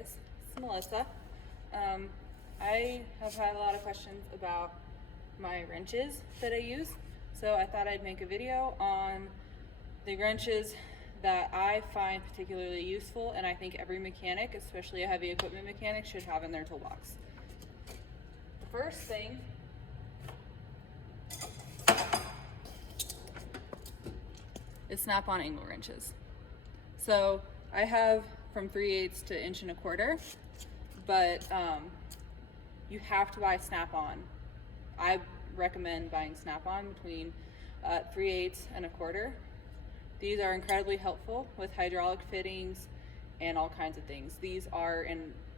guys, it's Melissa. I have had a lot of questions about my wrenches that I use, so I thought I'd make a video on the wrenches that I find particularly useful and I think every mechanic, especially a heavy equipment mechanic, should have in their toolbox. The first thing is snap-on angle wrenches. So I have from 3/8 to 1 1/4, but you have to buy snap-on. I recommend buying snap-on between 3/8 and 1/4. These are incredibly helpful with hydraulic fittings and all kinds of things. These are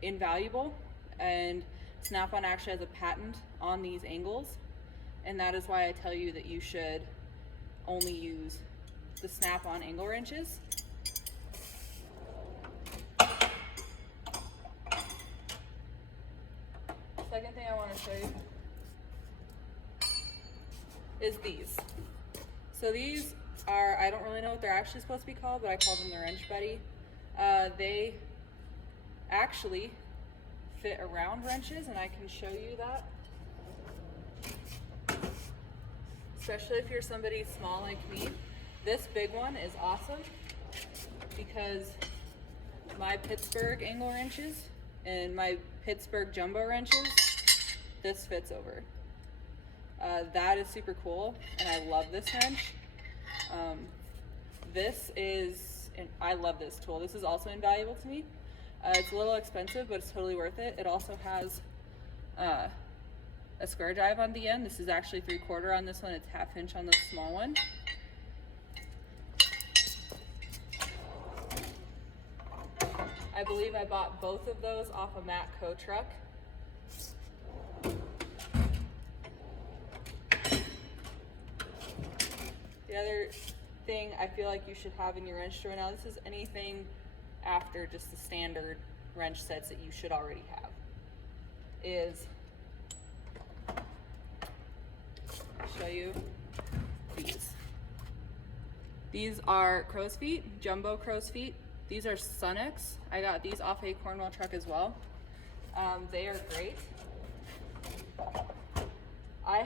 invaluable, and snap-on actually has a patent on these angles, and that is why I tell you that you should only use the snap-on angle wrenches. Second thing I want to show you is these. So these are, I don't really know what they're actually supposed to be called, but I call them the Wrench Buddy. They actually fit around wrenches, and I can show you that. Especially if you're somebody small like me. This big one is awesome because my Pittsburgh angle wrenches and my Pittsburgh jumbo wrenches, this fits over. That is super cool, and I love this wrench. And I love this tool. This is also invaluable to me. It's a little expensive, but it's totally worth it. It also has a square drive on the end. This is actually 3/4 on this one. It's 1/2 inch on the small one. I believe I bought both of those off a Matco truck. The other thing I feel like you should have in your wrench drawer, now this is anything after just the standard wrench sets that you should already have, is, I'll show you these. These are crow's feet, jumbo crow's feet. These are Sunex. I got these off a Cornwall truck as well. They are great. I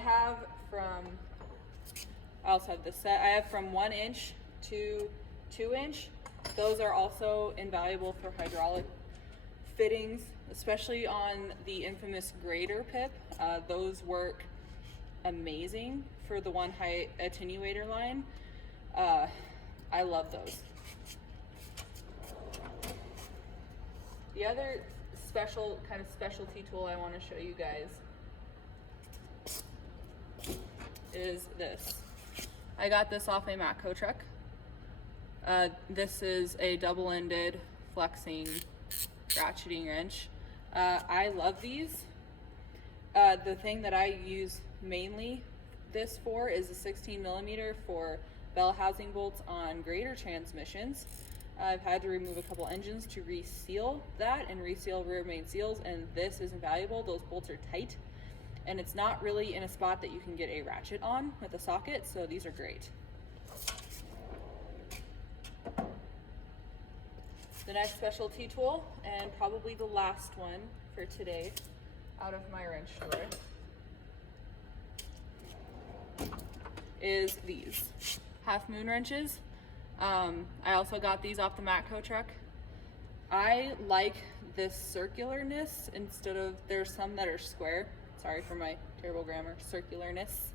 also have this set. I have from 1 inch to 2 inch. Those are also invaluable for hydraulic fittings, especially on the infamous grader pip. Those work amazing for the 1 height attenuator line. I love those. The other specialty tool I want to show you guys is this. I got this off a Matco truck. This is a double-ended flexing ratcheting wrench. I love these. The thing that I use mainly this for is a 16mm for bell housing bolts on grader transmissions. I've had to remove a couple engines to reseal that and reseal rear main seals, and this is invaluable. Those bolts are tight, and it's not really in a spot that you can get a ratchet on with a socket, so these are great. The next specialty tool, and probably the last one for today out of my wrench drawer, is these half moon wrenches. I also got these off the Matco truck. I like this circularness instead of, there's some that are square. Sorry for my terrible grammar, circularness.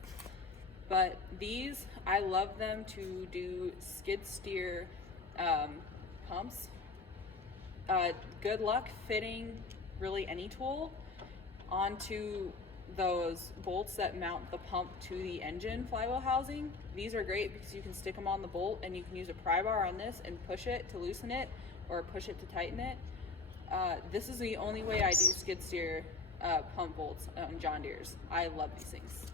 But these, I love them to do skid steer pumps. Good luck fitting really any tool onto those bolts that mount the pump to the engine flywheel housing. These are great because you can stick them on the bolt, and you can use a pry bar on this and push it to loosen it or push it to tighten it. This is the only way I do skid steer pump bolts on John Deere's. I love these things.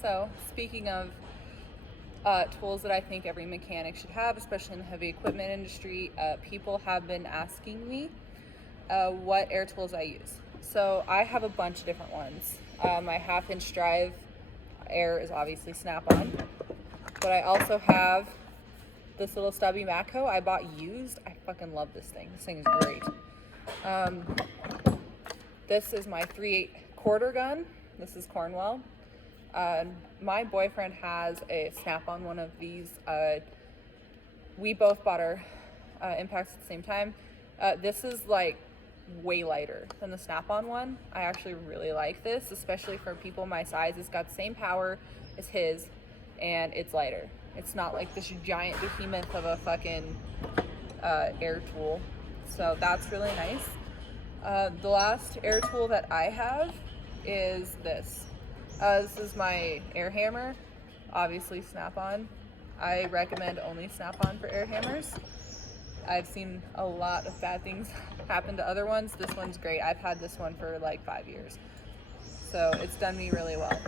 So speaking of tools that I think every mechanic should have, especially in the heavy equipment industry, people have been asking me what air tools I use. So I have a bunch of different ones. My 1/2 inch drive air is obviously snap-on, but I also have this little stubby Matco I bought used. I fucking love this thing. This thing is great. This is my 3/8 quarter gun. This is Cornwell. My boyfriend has a Snap-on one of these. We both bought our impacts at the same time. This is like way lighter than the Snap-on one. I actually really like this, especially for people my size. It's got the same power as his, and it's lighter. It's not like this giant behemoth of a fucking air tool. So that's really nice. The last air tool that I have is this. This is my air hammer, obviously Snap-on. I recommend only Snap-on for air hammers. I've seen a lot of bad things happen to other ones. This one's great. I've had this one for like 5 years. So it's done me really well.